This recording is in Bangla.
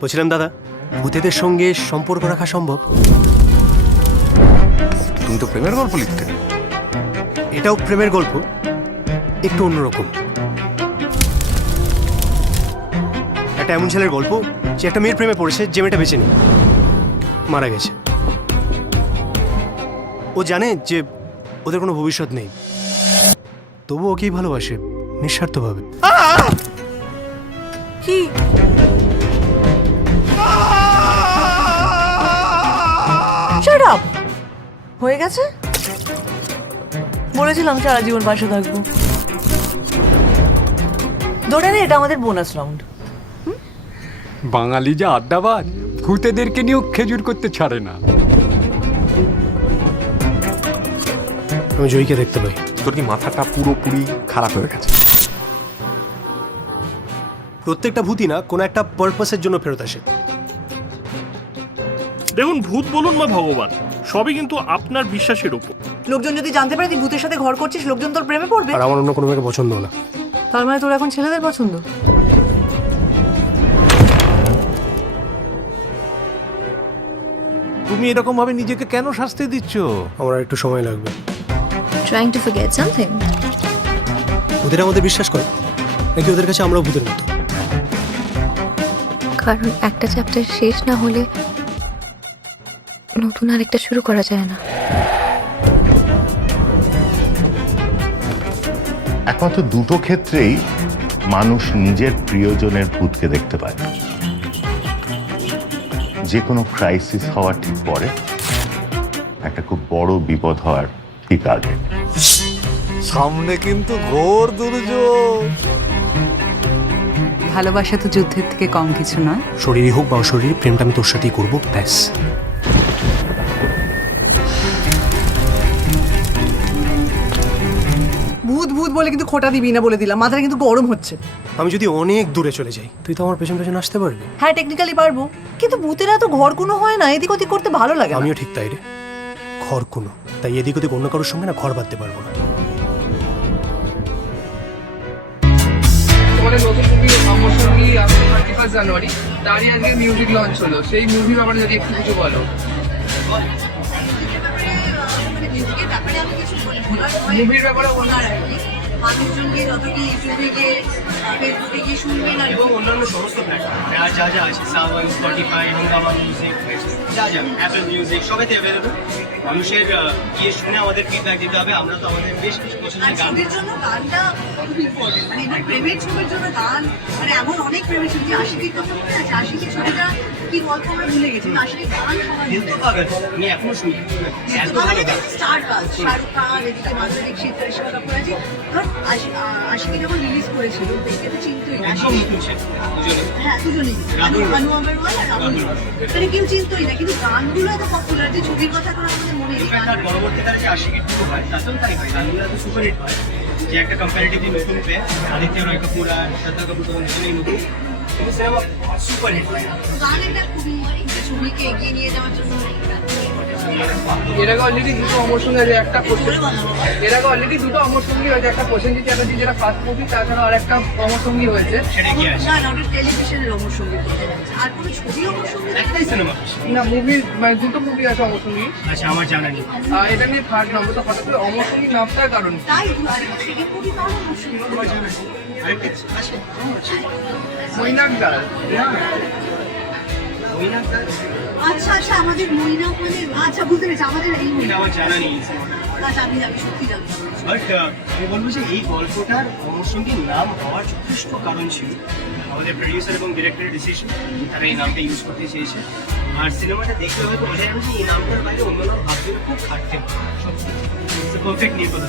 বলছিলাম দাদা ভূতেদের সঙ্গে সম্পর্ক রাখা সম্ভব? তুমি তো প্রেমের গল্প লিখতে। এটাও প্রেমের গল্প একটু অন্যরকম। একটা এমন ছেলের গল্প যে একটা মেয়ের প্রেমে পড়েছে যে মেয়েটা বেঁচে নেই মারা গেছে। ও জানে যে ওদের কোনো ভবিষ্যৎ নেই। তবু ওকেই ভালোবাসে নিঃস্বার্থভাবে। কি? হয়ে গেছে? বলেছিলাম সারা জীবন পাশে থাকব। ধরে নে এটা আমাদের বোনাস রাউন্ড বাঙালি যে আড্ডাবাজ ভূতেদেরকে নিয়েও খেজুর করতে ছাড়ে না। আমি জয়ীকে দেখতে পাই। তোর কি মাথাটা পুরোপুরি খারাপ হয়ে গেছে? প্রত্যেকটা ভূতই না কোনো একটা পারপাসের জন্য ফেরত আসে। দেখুন ভূত বলুন বা ভগবান সবই কিন্তু আপনার বিশ্বাসের উপর। লোকজন যদি জানতে পারে তুই ভূতের সাথে ঘর করছিস লোকজন তোর প্রেমে পড়বে। আর আমার অন্য কোনো মেয়েকে পছন্দ না। তার মানে তোর এখন ছেলেদের পছন্দ? তুমি এরকম ভাবে নিজেকে কেন শাস্তি দিচ্ছ? আমার একটু সময় লাগবে। Trying to forget something. ওদের আমাদের বিশ্বাস করে। নাকি ওদের কাছে আমরাও ভূতের মতো? কারণ একটা চ্যাপ্টার শেষ না হলে নতুন আরেকটা শুরু করা যায় না। একমাত্র দুটো ক্ষেত্রেই মানুষ নিজের প্রিয়জনের ভূতকে দেখতে পায়। যে কোনো ক্রাইসিস হওয়ার ঠিক পরে একটা খুব বড় বিপদ হওয়ার ঠিক আগে। সামনে কিন্তু ঘোর দুর্যোগ। ভালোবাসা তো যুদ্ধের থেকে কম কিছু নয়। শরীরই হোক বা অশরীরই প্রেমটা আমি তোর সাথেই করব ব্যাস। বলে কিন্তু খোটা দিবি না বলে দিলাম। মাথাটা কিন্তু গরম হচ্ছে। আমি যদি অনেক দূরে চলে যাই তুই তো আমার পেছন পেছন আসতে পারবি। হ্যাঁ টেকনিক্যালি পারব। কিন্তু ভূতেরা তো ঘর কোনো হয় না এদিক ওদিক করতে ভালো লাগে না। আমিও ঠিক তাই রে। ঘর কোনো। তাই এদিক ওদিক অন্য কারোর সঙ্গে না ঘর বাঁধতে পারব না। তোমাদের নতুন মুভি আমার আসছে থার্টি ফার্স্ট জানুয়ারি তারই আজকে মিউজিক লঞ্চ হলো। সেই মুভি ব্যাপারে যদি একটু কিছু বলো। মুভির ব্যাপারে বলো। এবং অন্যান্য সমস্ত প্ল্যাটফর্ম যা যা আছে সাওয়ান স্পটিফাই হাঙ্গামা মিউজিক যা যা অ্যাপেল মিউজিক সবাইতে অ্যাভেলেবল মানুষের গিয়ে শুনে আমাদের ফিডব্যাক দিতে হবে। আমরা তো আমাদের বেশ কিছু পছন্দের গান ছবির জন্য গানটা খুব ইম্পর্টেন্ট মানে এবার প্রেমের ছবির জন্য গান মানে এমন অনেক প্রেমের ছবি। আশিকের কথা মনে আছে আশিকের ছবিটা কি গল্প আমরা ভুলে গেছি আশিকের গান পাগল আমি এখনও শুনি স্টার কাজ শাহরুখ খান এদিকে মাধুরী কাপুর আছে। আশিকি যখন রিলিজ করেছিল দেখে তো চিনতই না। হ্যাঁ দুজনেই। রাহুল আর রাহুল মানে কেউ চিনতই না কিন্তু গানগুলো এত পপুলার যে ছবির কথা এখন আমাদের মনে তার যে আশিকের টু হয়। তাতেও তাই হয় হয়। যে একটা কম্পারিটিভলি নতুন পে আদিত্য রয় কাপুর আর শ্রদ্ধা কাপুর তখন দুজনেই নতুন। কিন্তু সিনেমা হয়। গান একটা খুবই ছবিকে এগিয়ে নিয়ে যাওয়ার জন্য এর আগে অলরেডি দুটো অমর সঙ্গী আছে একটা প্রসেন এর আগে অলরেডি দুটো অমর সঙ্গী হয়েছে একটা প্রসেনজিৎ চ্যাটার্জি যেটা ফার্স্ট মুভি তাছাড়া আর একটা অমর সঙ্গী হয়েছে। না না ওটা টেলিভিশনের অমর সংগীত আর কোনো ছবি অমর সংগীত একটাই সিনেমা না মুভি মানে দুটো মুভি আছে অমর সঙ্গী। আচ্ছা আমার জানা নেই। এটা নিয়ে থার্ড নম্বর তো হঠাৎ করে অমর সঙ্গী নামটার কারণ কি? তাই মৈনাক দাস। মৈনাক দাস? আচ্ছা আচ্ছা আমাদের মইনা মানে আচ্ছা বুঝতে পেরেছি আমাদের এই এটা মইনা আমার জানা নেই। আচ্ছা আমি জানি সত্যি জানি। বাট আমি বলব যে এই গল্পটার অমর সঙ্গীর নাম হওয়ার যথেষ্ট কারণ ছিল। আমাদের প্রডিউসার এবং ডিরেক্টরের ডিসিশন তারা এই নামটা ইউজ করতে চেয়েছে। আর সিনেমাটা দেখলে হয়তো বোঝা যাবে যে এই নামটার বাইরে অন্য নাম ভাবতে খুব খাটতে পারে। পারফেক্ট নিয়ে কথা